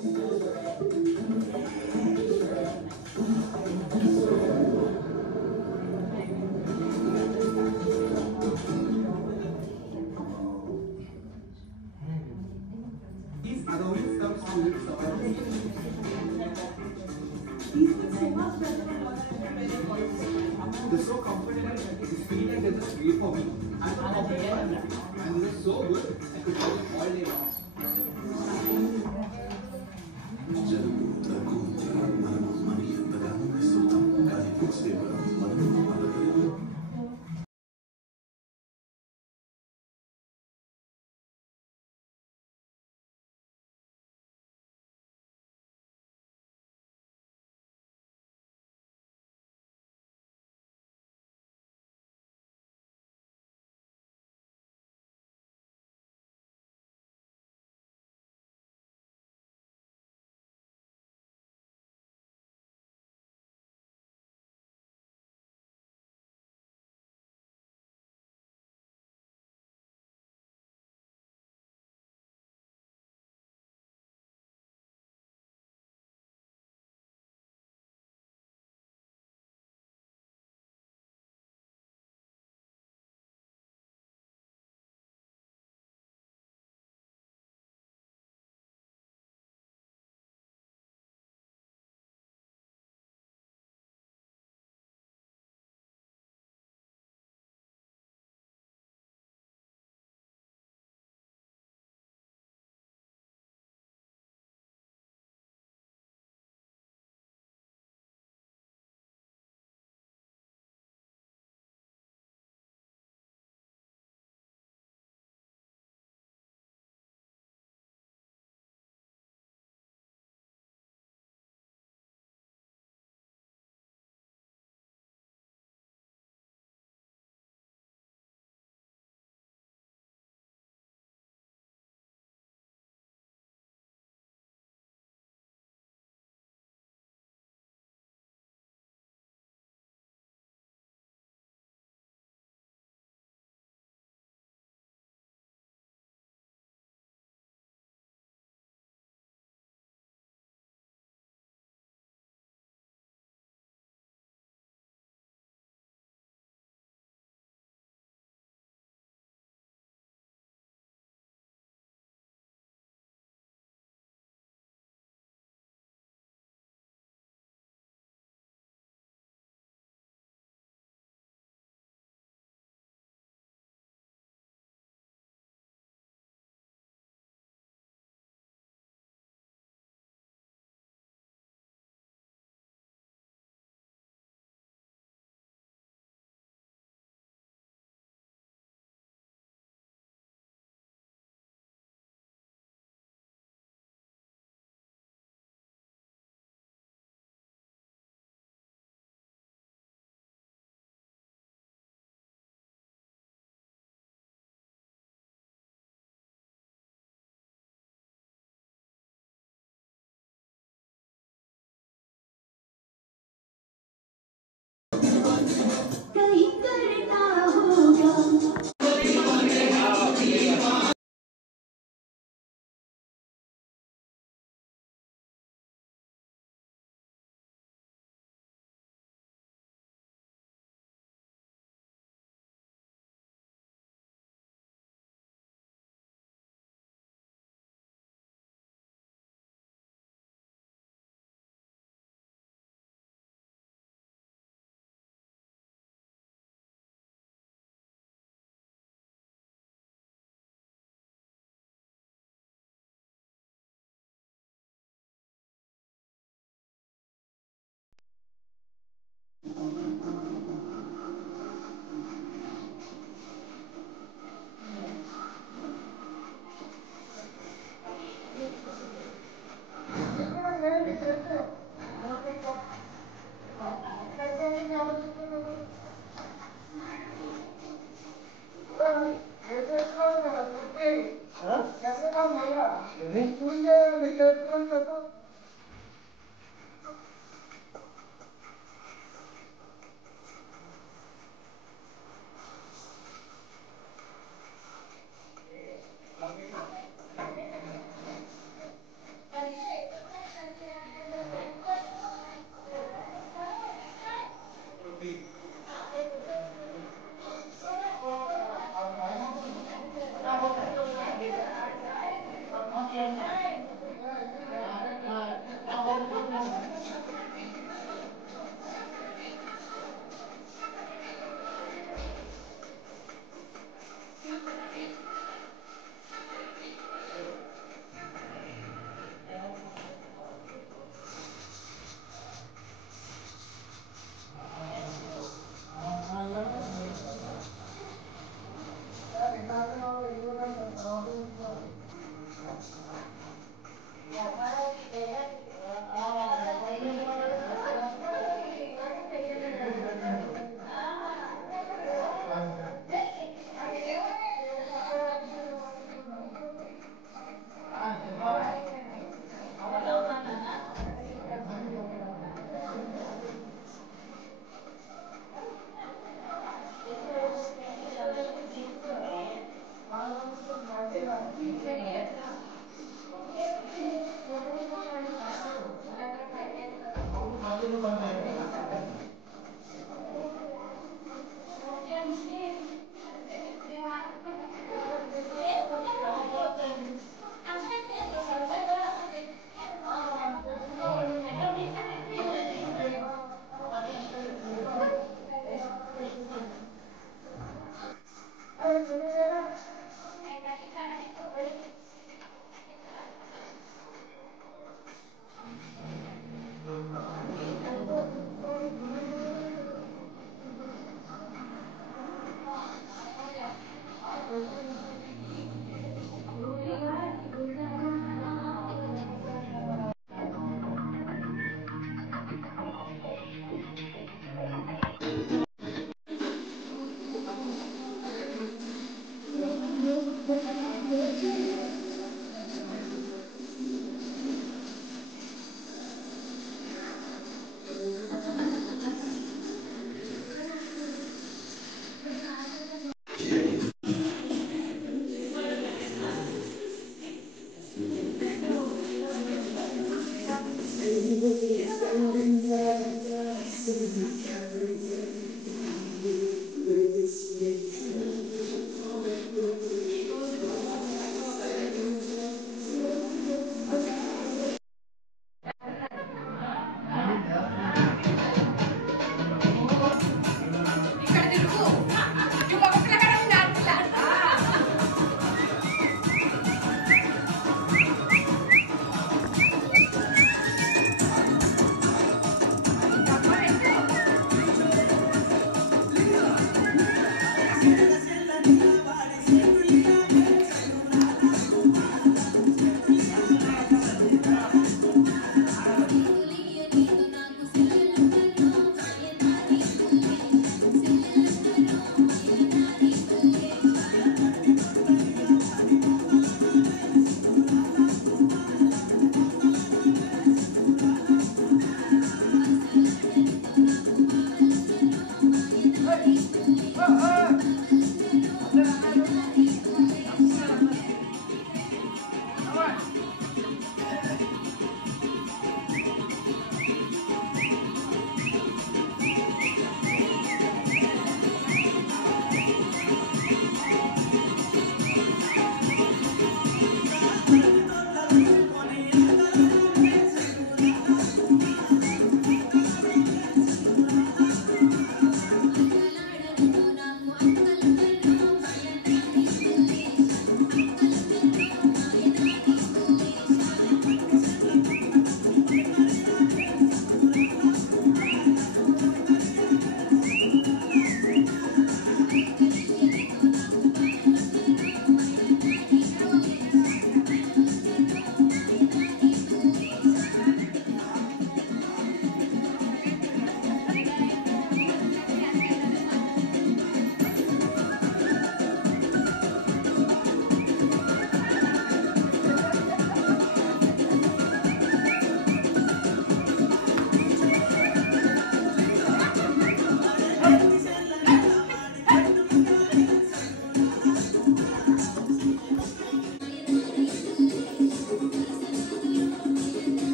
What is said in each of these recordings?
These are the only some students they're so comfortable, it's feel like they're just made for me. I'm so comfortable and they're so good, I could tell them all day long.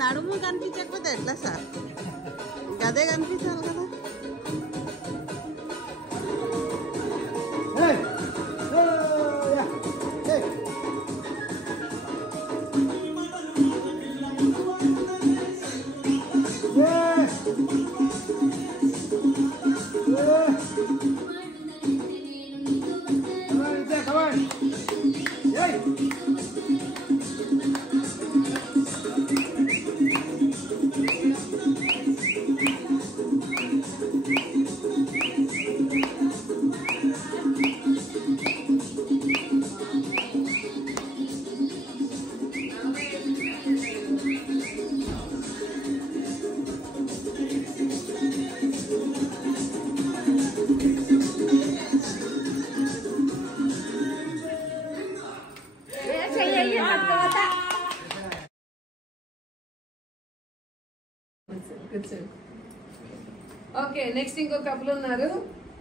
నడుము కనిపించకపోతే ఎట్లా sir? గదే కనిపించాలి కదా. Okay, next ఇంకో couple ఉన్నారు.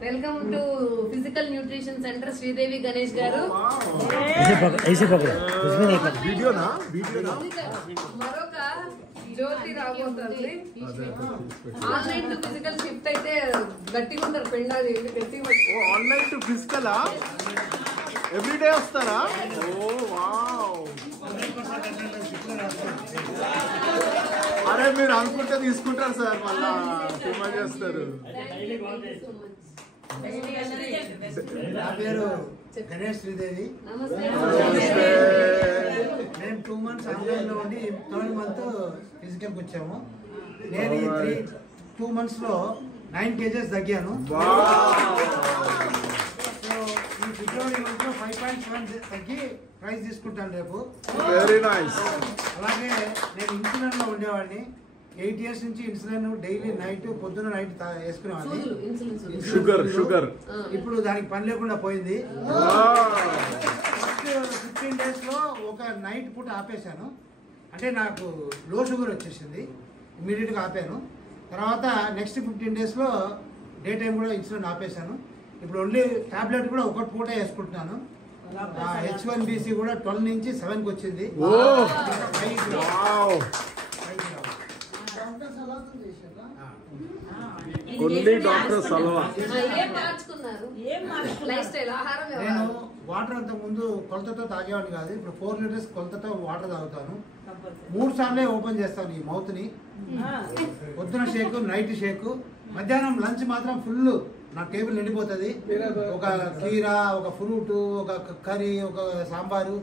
Welcome to physical nutrition centre Sridevi Ganesh గారు. మరొక జ్యోతి రాబోతుంది. ఆన్లైన్ టు ఫిజికల్ షిఫ్ట్ అయితే గట్టిగా ఉంటారు. పెండాలి గట్టిగా. ఆన్లైన్ టు ఫిజికల్ ఎవ్రీడే వస్తారా? ఓ వావ్. అరే మీరు అనుకుంటే తీసుకుంటారు సార్, మళ్ళా సినిమా చేస్తారు. నా పేరు గణేష్ శ్రీదేవి. మేము 2 months ఆన్లైన్లో ఉండి 3rd month ఫిజికల్కి వచ్చాము. నేను ఈ 2 monthsలో 9 kgs తగ్గాను. సో ఈ ఫిబ్రవరి మంత్లో 5.7 తగ్గి ప్రైజ్ తీసుకుంటాను రేపు. Very nice. అలాగే నేను ఇన్సులిన్లో ఉండేవాడిని. 8 years నుంచి ఇన్సులిన్ డైలీ నైట్ పొద్దున నైట్ వేసుకునేవాడిని. షుగర్ ఇప్పుడు దానికి పని లేకుండా పోయింది. 15 daysలో ఒక నైట్ పూట ఆపేశాను. అంటే నాకు లో షుగర్ వచ్చేసింది, ఇమీడియట్గా ఆపాను. తర్వాత నెక్స్ట్ 15 daysలో డే టైం కూడా ఇన్సులిన్ ఆపేశాను. ఇప్పుడు ఓన్లీ టాబ్లెట్ కూడా ఒక పూట వేసుకుంటున్నాను. H1BC కూడా 12 నుంచి 7కి వచ్చింది. డాక్టర్ సలవా. నేను వాటర్ అంత ముందు కొలతతో తాగేవాడిని కాదు. ఇప్పుడు 4 liters కొలతతో వాటర్ తాగుతాను. 3 సార్లే ఓపెన్ చేస్తాను ఈ మౌత్ ని. పొద్దున షేక్, నైట్ షేక్, మధ్యాహ్నం లంచ్ మాత్రం ఫుల్ నా టేబుల్ నిండిపోతుంది. ఒక కీరా, ఒక ఫ్రూట్, ఒక కర్రీ, ఒక సాంబారు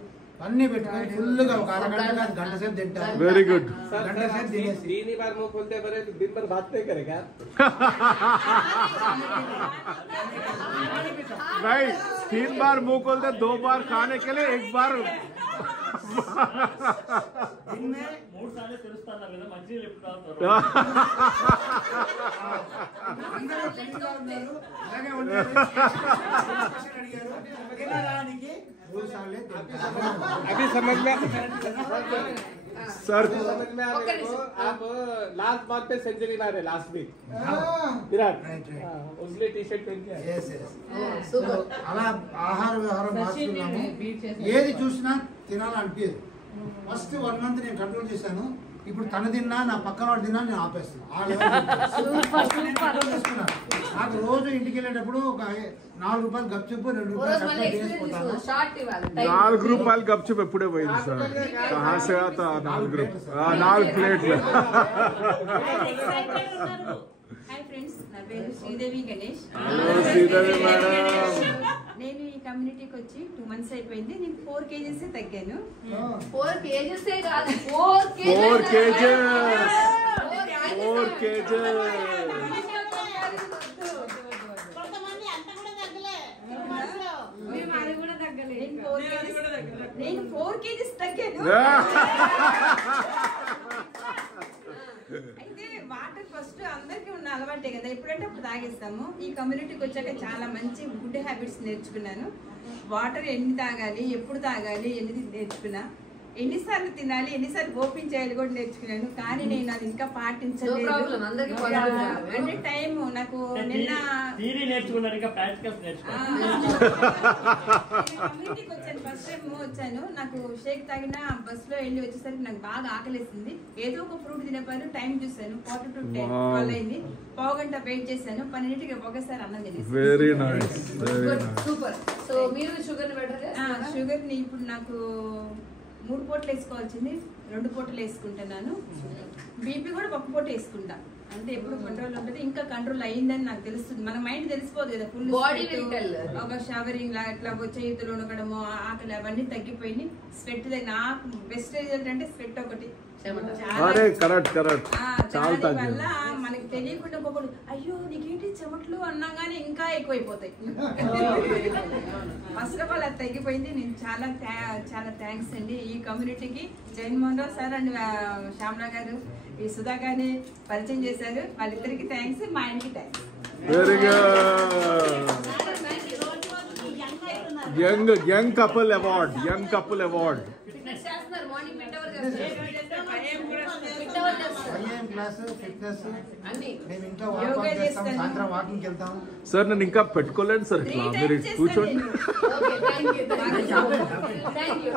అన్ని పెట్టుకొని ఫుల్ గా ఒక అరగంట కాదు గంట సేపు తింటాను. Very good. గంట సేపు తినేసి भाई 3 बार मुंह खोलते, 2 बार खाने के लिए 1 बार. अभी समझ में सर आप लास्ट बार पे सेंचुरी मारे लास्ट वीक विराट उसने टी शर्ट पहन के అలా ఆహార వ్యవహారం మార్చుకున్నాము. ఏది చూసినా తినాలనిపించదు. ఫస్ట్ 1 month నేను కంట్రోల్ చేశాను. ఇప్పుడు తను తిన్నా, నా పక్కన వాడు తిన్నా నేను ఆపేస్తాను. నాకు రోజు ఇంటికి వెళ్ళేటప్పుడు ఒక 4 రూపాయలు గప్చుప్పు, 2 రూపాయలు తినేసుకుంటాను. 4 రూపాయలు గప్చుప్ ఎప్పుడే పోయింది సార్. కహా సే ఆతా 4 ప్లేట్లు. హాయ్ ఫ్రెండ్స్, నా పేరు శ్రీదేవి గణేష్. శ్రీదేవి మేడం. నేను ఈ కమ్యూనిటీకి వచ్చి 2 months అయిపోయింది. నేను 4 kgs తగ్గాను. 4 kgs కాదు, 4 kgs. 4 kgs. నేను 4 kgs తగ్గాను. అయితే వాటర్ ఫస్ట్ అందరికీ ఉన్న అలవాటే కదా, ఎప్పుడంటే అప్పుడు తాగేస్తాము. ఈ కమ్యూనిటీకి వచ్చాక చాలా మంచి గుడ్ హ్యాబిట్స్ నేర్చుకున్నాను. వాటర్ ఎన్ని తాగాలి, ఎప్పుడు తాగాలి, ఎన్ని నేర్చుకున్నా. ఎన్నిసార్లు తినాలి, ఎన్నిసార్లు ఓపెన్ చేయాలి కూడా నేర్చుకున్నాను. కానీ నేను అది ఇంకా పాటించలేదు. అంటే టైం నాకు నిన్న కమ్యూనిటీకి వచ్చాను, ఫస్ట్ టైం వచ్చాను. నాకు షేక్ తాగిన బస్ లో వెళ్ళి వచ్చేసరికి నాకు బాగా ఆకలేసింది. ఏదో ఒక ఫ్రూట్ తినేపాను. టైం చూసాను 4:12 అయింది. పావుగంట వెయిట్ చేశాను. 12కి ఒకసారి అన్నం తినేసి. Very nice, super. సో మీరు షుగర్ షుగర్ ని ఇప్పుడు నాకు 3 పూటలు వేసుకోవాల్సింది 2 పూటలు వేసుకుంటున్నాను. బీపీ కూడా 1 పూట వేసుకుంటా. అంటే ఎప్పుడు కంట్రోల్ ఉంటుంది. ఇంకా కంట్రోల్ అయిందని నాకు తెలుస్తుంది. మన మైండ్ తెలిసిపోదు కదా. ఫుల్ బాడీ ఒక షవరింగ్ లా అట్లా చేతులు ఉనకడము, ఆకలి అవన్నీ తగ్గిపోయింది. స్వెట్ నాకు బెస్ట్ రిజల్ట్ అంటే స్వెట్ ఒకటి. వల్ల మనకి తెలియకుండా ఒకడు అయ్యో నీకేంటి చెమట్లు అన్నా గానీ ఇంకా ఎక్కువైపోతాయి. ఫస్ట్ ఆఫ్ ఆల్ అది తగ్గిపోయింది. నేను చాలా థ్యాంక్స్ అండి ఈ కమ్యూనిటీకి. జగన్మోహన్ రావు సార్ అండ్ శ్యామలా గారు, ఈ సుధా గారిని పరిచయం చేశారు. వాళ్ళిద్దరికి థ్యాంక్స్, మా ఆయనకి thanks. Very good. Young couple award. IAM class, fitness అన్ని. మేము ఇంకా యోగా వాకింగ్ చేస్తాం, చేస్తాను. సాయంత్రం వాకింగ్ వెళ్తాం. సార్ నేను ఇంకా పెట్టుకోలేను సార్ 3 ఇట్లా మీరు times కూర్చోండి చేస్తాను నేను. Okay thank you